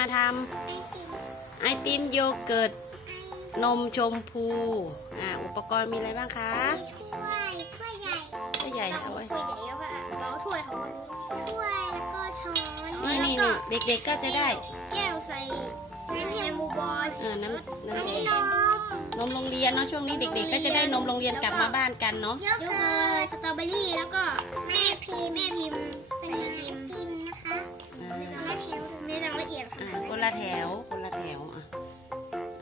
มาทไอติมำไอติมโยเกิร์ตนมชมพูอ่าอุปกรณ์มีอะไรบ้างคะมีถ้วยถ้วยใหญ่ถ้วยใหญ่เอาไว้ถ้วยใหญ่ก็ว่าเราถ้วยของมันถ้วยแล้วก็ช้อนนี่นี่แล้วนี่ก็เด็กๆก็จะได้ แก้วใส่น้ำแฮมบูบอยเออน้ำอันน้ำนี้นมนมโรงเรียนเนาะช่วงนี้เด็ก ๆ ก็จะได้นมโรงเรียนกลับมาบ้านกันเนาะโยเกิร์ตสตรอเบอรี่แล้วก็ ละแถว คนละแถว อะ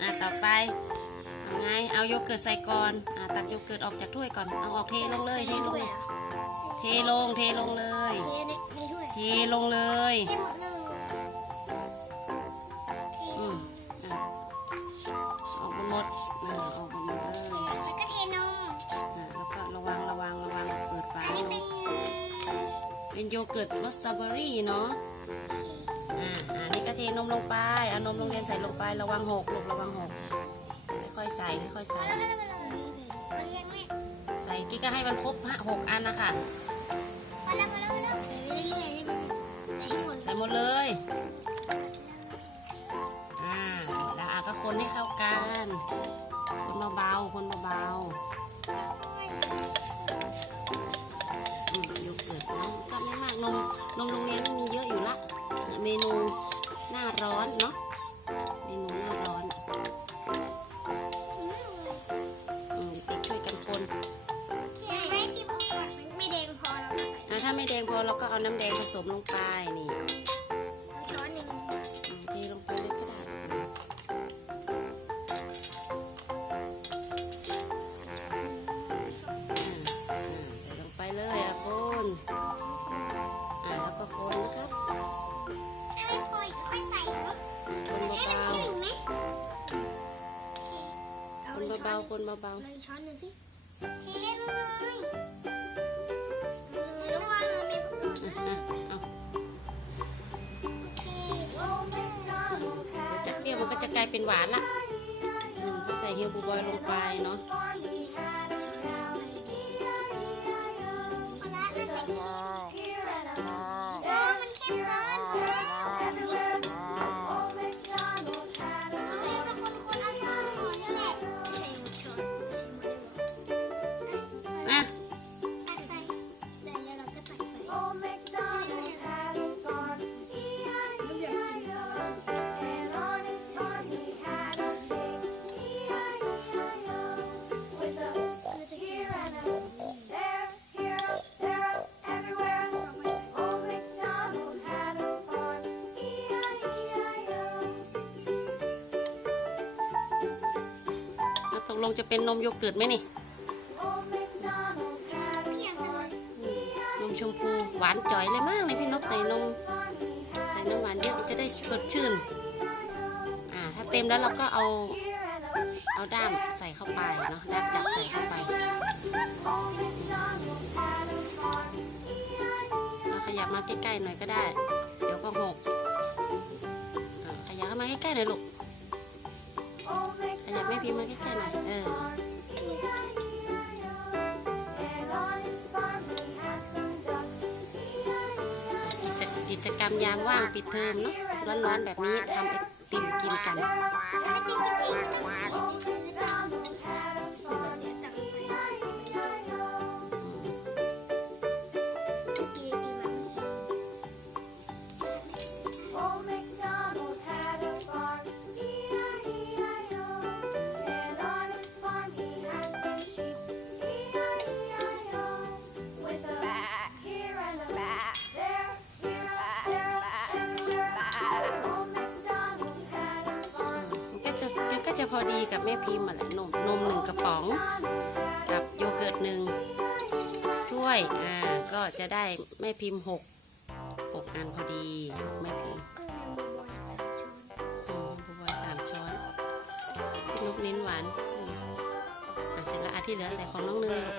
อ่าต่อไปเอาไง เอาโยเกิร์ตใส่ก่อน อ่าตักโยเกิร์ตออกจากถ้วยก่อน เอาออกเทลงเลย เทลงเลย เทลง เทลงเลย เทในในถ้วยเทลงเลยเทหมดเลยเทอืมอะออกมาหมดอ่าออกมาหมดเลยแล้วก็เทนมอ่าแล้วก็ระวัง ระวัง ระวัง เปิดฝาอันนี้ลเป็งนเป็นโยเกิร์ตรสสตรอเบอรี่เนาะอ่าอ่า นี่ก็เทนมลงไปเอานมโรงเรียนใส่ลงไประวังหกลูกระวังหกค่อยๆใส่ค่อยๆใส่แล้วแล้วแล้วแล้วเรียงไหมใส่กิ๊กก็ให้มันครบห้าหกอันนะคะพอแล้วพอแล้วพอแล้วเทไปเรื่อยๆใส่หมดใส่หมดเลยอ่าแล้วอาก็คนให้เข้ากันคนเบาๆคนเบาๆ ถ้าไม่แดงพอเราก็เอาน้ำแดงผสมลงไปนี่ช้อนหนึ่งอืมเทลงไปเลยก็ได้อืมอืมใส่ลงไปเลยอะคนอ่าแล้วก็คนนะครับถ้าไม่พออีกค่อยใส่เนาะคนให้เบามันแข็งไหมๆเอาคนเลยช้อเบานๆคนเบาเลยช้อนหนึ่งสิเทเลยเลย กลายเป็นหวานละพอใส่เฮลบูบอยลงไปเนาะ ล้วตกลงจะเป็นนมโยเกิร์ตไหมนี่พี่อยากใส่อืมนมชมพูหวานจ่อยเลยมากเลยพี่นกใส่นม ใส่น้ำหวานเยอะจะได้สดชื่น อ่าถ้าเต็มแล้วเราก็เอา เอาด้ามใส่เข้าไปเนาะด้ามจับใส่เข้าไปเราขยับมาใกล้ๆหน่อยก็ได้ เดี๋ยวก็หกอ่าขยับเข้ามาใกล้ๆหน่อยลูก ขยับแม่พิมพ์มาใกล้ๆหน่อย เออกิจกรรมยามว่างปิดเทอมเนาะร้อนๆแบบนี้ทำไอติมกินกันไอติมกินเองต้องซื้อ จะพอดีกับแม่พิมพ์แหละนมนมหนึ่งกระป๋อง กับโยเกิร์ตหนึ่งถ้วยอ่าก็จะได้แม่พิมพ์หกหกอันพอดีแม่พิมพ์อืมบัวบอยสามช้อนพี่นุกเน้นหวานอ่าเสร็จแล้วอันที่เหลือใส่ของน้องเนยลูก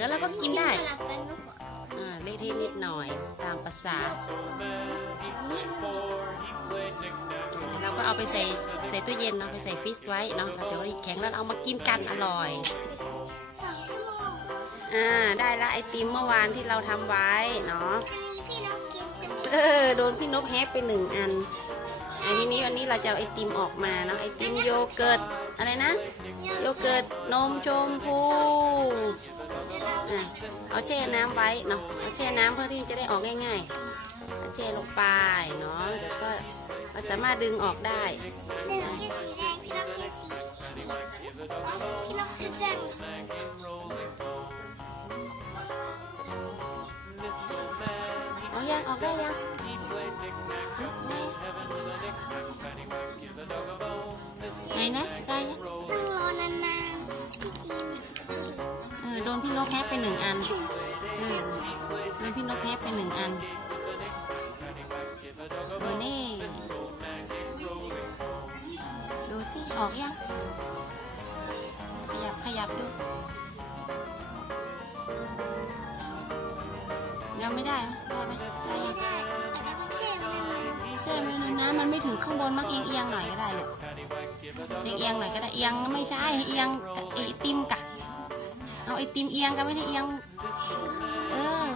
ลือเราก็กินได้สลับกันทุกคนอ่า เละเทะนิดหน่อยตามภาษาเราก็เอาไปใส่ใส่ตู้เย็นเอาไปใส่ฟรีซไว้เนาะแล้วเดี๋ยวแข็งแล้วเอามากินกันอร่อยสองชั่วโมงอ่า ได้ละไอติมเมื่อวานที่เราทำไว้เนาะอันนี้พี่น้องกินจะมีเออโดนพี่นกแฮปไปหนึ่งอันอันทีนี้วันนี้เราจะเอาไอติมออกมาเนาะไอติมโยเกิร์ตอะไรนะ โยเกิร์ตนมชมพูอะ เอาแช่น้ำไว้เนาะ เอาแช่น้ำเพื่อที่จะได้ออกง่ายๆเอาแช่ลงไปเนาะ เดี๋ยวก็เราจะมาดึงออกได้หนึ่งกินสีแดงพี่น้องกินสีพี่น้องจะแจ้งเอายังออกได้ยัง นพี่นกแฮปไปหนึ่งอัน เออโดนพี่นกแฮปไปหนึ่งอันดูนี่ดูที่ออกยังขยับขยับดู ยังไม่ได้ไหมได้ไหมได้ยังแช่ไว้นานใช่ไหมนน้ำมันไม่ถึงข้างบนมักเอียงเอียงหน่อยก็ได้ลูกเอียงเอียงหน่อยก็ได้เอียงไม่ใช่เอียงไอติมกะ เอาไอติมเอียงกันไม่ได้เอียง เออๆ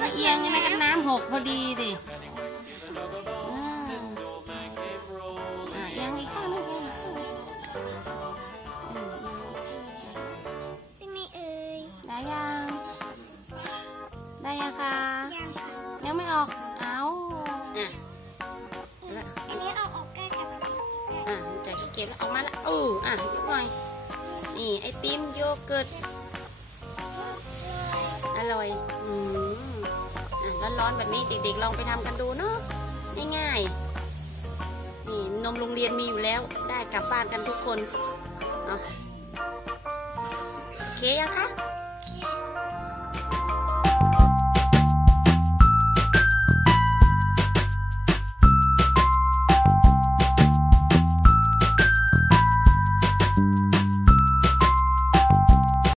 มาเอียงยังไงกันน้ำหกพอดีดิเอออะเอียงอีกข้างหนึงเอียงอีกข้างหนึงเออเอียงอีกข้างหนึ่งเป็นไงเอ่ยได้ยัง ได้ยังคะยังค่ะยังไม่ออก เกิร์ตอร่อยอืมอะร้อนๆแบบนี้เด็กๆลองไปทำกันดูเนาะง่ายๆนี่นมโรงเรียนมีอยู่แล้วได้กลับบ้านกันทุกคนเนาะโอเคยังคะ